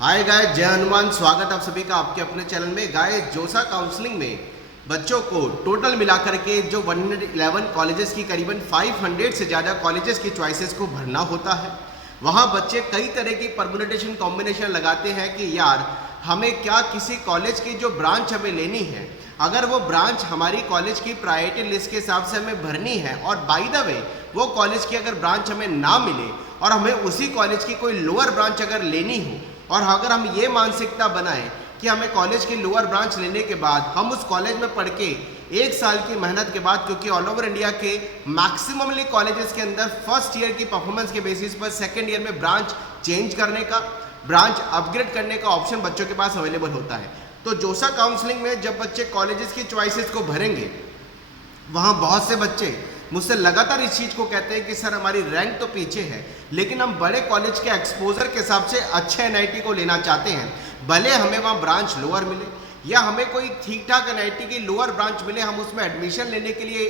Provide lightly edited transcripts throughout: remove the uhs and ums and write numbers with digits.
Hi guys, जय हनुमान। स्वागत आप सभी का आपके अपने चैनल में। गाइस, जोसा काउंसलिंग में बच्चों को टोटल मिलाकर के जो 111 कॉलेजेस की करीबन 500 से ज़्यादा कॉलेजेस की चॉइसेस को भरना होता है। वहाँ बच्चे कई तरह की परम्यूटेशन कॉम्बिनेशन लगाते हैं कि यार हमें क्या किसी कॉलेज की जो ब्रांच हमें लेनी है, अगर वो ब्रांच हमारी कॉलेज की प्रायोरिटी लिस्ट के हिसाब से हमें भरनी है और बाय द वे वो कॉलेज की अगर ब्रांच हमें ना मिले और हमें उसी कॉलेज की कोई लोअर ब्रांच अगर लेनी हो, और अगर हम ये मानसिकता बनाएं कि हमें कॉलेज की लोअर ब्रांच लेने के बाद हम उस कॉलेज में पढ़ के 1 साल की मेहनत के बाद, क्योंकि ऑल ओवर इंडिया के मैक्सिममली कॉलेजेस के अंदर फर्स्ट ईयर की परफॉर्मेंस के बेसिस पर सेकेंड ईयर में ब्रांच चेंज करने का, ब्रांच अपग्रेड करने का ऑप्शन बच्चों के पास अवेलेबल होता है। तो जोसा काउंसलिंग में जब बच्चे कॉलेजेस की चॉइसेस को भरेंगे, वहाँ बहुत से बच्चे मुझसे लगातार इस चीज़ को कहते हैं कि सर हमारी रैंक तो पीछे है, लेकिन हम बड़े कॉलेज के एक्सपोजर के हिसाब से अच्छे एनआईटी को लेना चाहते हैं, भले हमें वहाँ ब्रांच लोअर मिले या हमें कोई ठीक ठाक एनआईटी की लोअर ब्रांच मिले, हम उसमें एडमिशन लेने के लिए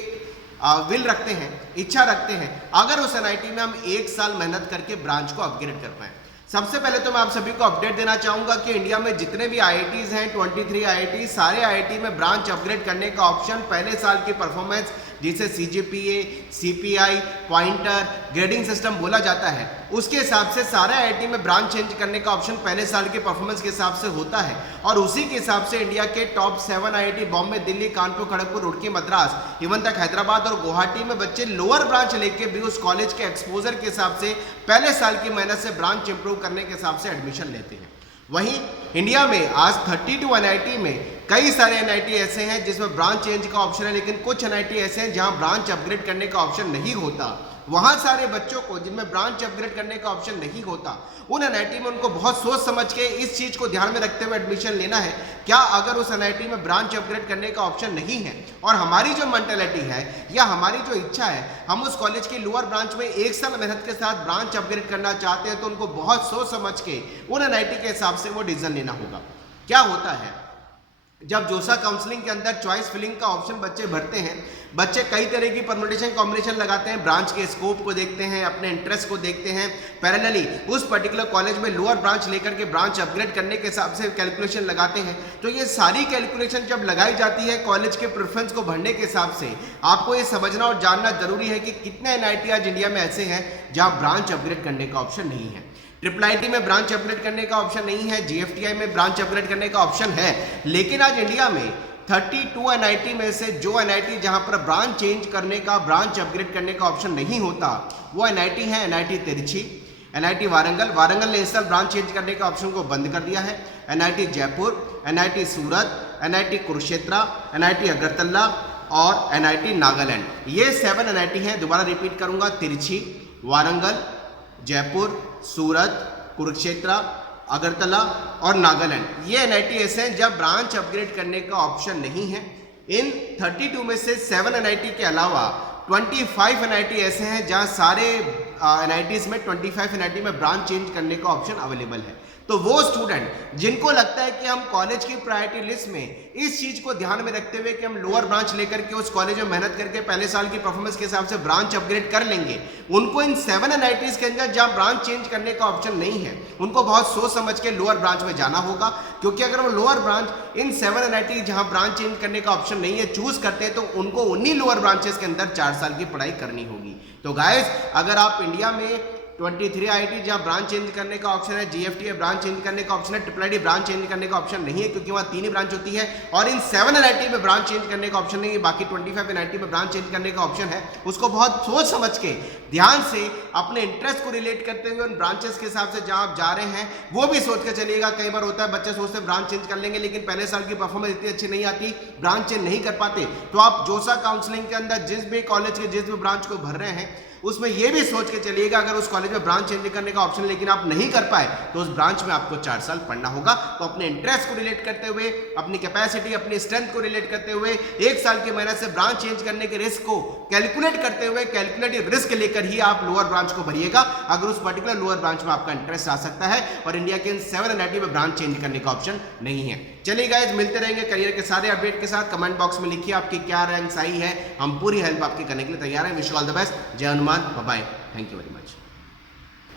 विल रखते हैं, इच्छा रखते हैं, अगर उस एनआईटी में हम 1 साल मेहनत करके ब्रांच को अपग्रेड कर पाएँ। सबसे पहले तो मैं आप सभी को अपडेट देना चाहूँगा कि इंडिया में जितने भी आईआईटीज़ हैं, 23 आईआईटी, सारे आईआईटी में ब्रांच अपग्रेड करने का ऑप्शन पहले साल की परफॉर्मेंस, जिसे CGPA, CPI, pointer, grading system बोला जाता है, उसके हिसाब से सारे आईआईटी में ब्रांच चेंज करने का ऑप्शन पहले साल के परफॉर्मेंस के हिसाब से होता है। और उसी के हिसाब से इंडिया के top 7 IIT Bombay, Delhi, Kanpur, Kharagpur, Roorkee, Madras, even तक हैदराबाद और गुवाहाटी में बच्चे लोअर ब्रांच लेके भी उस कॉलेज के एक्सपोजर के हिसाब से पहले साल की मेहनत से ब्रांच इंप्रूव करने के हिसाब से एडमिशन लेते हैं। वहीं इंडिया में आज 32 एनआईटी में कई सारे एनआईटी ऐसे हैं जिसमें ब्रांच चेंज का ऑप्शन है, लेकिन कुछ एनआईटी ऐसे हैं जहां ब्रांच अपग्रेड करने का ऑप्शन नहीं होता। वहां सारे बच्चों को जिनमें ब्रांच अपग्रेड करने का ऑप्शन नहीं होता, उन एनआईटी में उनको बहुत सोच समझ के इस चीज को ध्यान में रखते हुए एडमिशन लेना है। क्या अगर उस एनआईटी में ब्रांच अपग्रेड करने का ऑप्शन नहीं है और हमारी जो मेंटालिटी है या हमारी जो इच्छा है, हम उस कॉलेज की लोअर ब्रांच में 1 साल मेहनत के साथ ब्रांच अपग्रेड करना चाहते हैं, तो उनको बहुत सोच समझ के उन एनआईटी के हिसाब से वो डिसीजन लेना होगा। क्या होता है, जब जोसा काउंसलिंग के अंदर चॉइस फिलिंग का ऑप्शन बच्चे भरते हैं, बच्चे कई तरह की परम्यूटेशन कॉम्बिनेशन लगाते हैं, ब्रांच के स्कोप को देखते हैं, अपने इंटरेस्ट को देखते हैं, पैरेलली उस पर्टिकुलर कॉलेज में लोअर ब्रांच लेकर के ब्रांच अपग्रेड करने के हिसाब से कैलकुलेशन लगाते हैं। तो ये सारी कैलकुलेशन जब लगाई जाती है कॉलेज के प्रेफरेंस को भरने के हिसाब से, आपको ये समझना और जानना जरूरी है कि कितने एनआईटी आज इंडिया में ऐसे हैं जहाँ ब्रांच अपग्रेड करने का ऑप्शन नहीं है। ट्रिपल आईटी में ब्रांच अपग्रेड करने का ऑप्शन नहीं है, जीएफटीआई में ब्रांच अपग्रेड करने का ऑप्शन है, लेकिन आज इंडिया में 32 एनआईटी में से जो एनआईटी जहां पर ब्रांच चेंज करने का, ब्रांच अपग्रेड करने का ऑप्शन नहीं होता, वो एनआईटी है एनआईटी तिरछी, एनआईटी वारंगल ने इस साल ब्रांच चेंज करने का ऑप्शन को बंद कर दिया है, एनआईटी जयपुर, एनआईटी सूरत, एनआईटी कुरुक्षेत्र, एनआईटी अगरतला और एनआईटी नागालैंड। ये 7 एनआईटी हैं। दोबारा रिपीट करूंगा, तिरछी, वारंगल, जयपुर, सूरत, कुरुक्षेत्र, अगरतला और नागालैंड, ये एनआईटी ऐसे हैं जब ब्रांच अपग्रेड करने का ऑप्शन नहीं है। इन 32 में से 7 एनआईटी के अलावा 25 एनआईटी ऐसे हैं जहां सारे एनआईटीज में 25 एनआईटी में ब्रांच चेंज करने का ऑप्शन अवेलेबल है। तो वो स्टूडेंट जिनको लगता है कि हम कॉलेज की प्रायोरिटी लिस्ट में इस चीज को ध्यान में रखते हुए कि हम लोअर ब्रांच लेकर के उस कॉलेज में मेहनत करके पहले साल की परफॉर्मेंस के हिसाब से ब्रांच अपग्रेड कर लेंगे, उनको इन 7 एनआईटीज के अंदर जहां ब्रांच चेंज करने का ऑप्शन नहीं है, उनको बहुत सोच समझ के लोअर ब्रांच में जाना होगा। क्योंकि अगर वो लोअर ब्रांच इन 7 एनआईटी जहां ब्रांच चेंज करने का ऑप्शन नहीं है चूज करते हैं, तो उनको उन्हीं लोअर ब्रांचेस के अंदर 4 साल की पढ़ाई करनी होगी। तो गाइस, अगर आप इंडिया में 23 आईआईटी जहां ब्रांच चेंज करने का ऑप्शन है, जीएफटीआई ब्रांच चेंज करने का ऑप्शन है, ट्रिपल आईटी ब्रांच चेंज करने का ऑप्शन नहीं है क्योंकि वहां 3 ही ब्रांच होती है, और इन 7 एनआईटी में ब्रांच चेंज करने का ऑप्शन नहीं है, बाकी 25 एनआईटी में ब्रांच चेंज करने का ऑप्शन है, उसको बहुत सोच समझ के ध्यान से अपने इंटरेस्ट को रिलेट करते हुए उन ब्रांचेस के हिसाब से जहां आप जा रहे हैं वो भी सोच के चलिएगा। कई बार होता है बच्चे सोचते हैं ब्रांच चेंज कर लेंगे, लेकिन पहले साल की परफॉर्मेंस इतनी अच्छी नहीं आती, ब्रांच चेंज नहीं कर पाते, तो आप जोसा काउंसलिंग के अंदर जिस भी कॉलेज के जिस भी ब्रांच को भर रहे हैं उसमें यह भी सोच के चलिएगा, अगर उस कॉलेज में ब्रांच चेंज करने का ऑप्शन लेकिन आप नहीं कर पाए तो उस ब्रांच में आपको 4 साल पढ़ना होगा। तो अपने इंटरेस्ट को रिलेट करते हुए, अपनी कैपेसिटी, अपनी स्ट्रेंथ को रिलेट करते हुए 1 साल की मेहनत से ब्रांच चेंज करने के रिस्क को कैलकुलेट करते हुए, कैलकुलेटिव रिस्क लेकर ही आप लोअर ब्रांच को भरिएगा, अगर उस पर्टिकुलर लोअर ब्रांच में आपका इंटरेस्ट आ सकता है और इंडिया के इन 7 एनआईटी में ब्रांच चेंज करने का ऑप्शन नहीं है। चलिए गाइस, मिलते रहेंगे करियर के सारे अपडेट के साथ। कमेंट बॉक्स में लिखिए आपकी क्या रैंक सही है, हम पूरी हेल्प आपकी करने के लिए तैयार हैं। Wish you all the best. जय Hanuman, bye bye, thank you very much.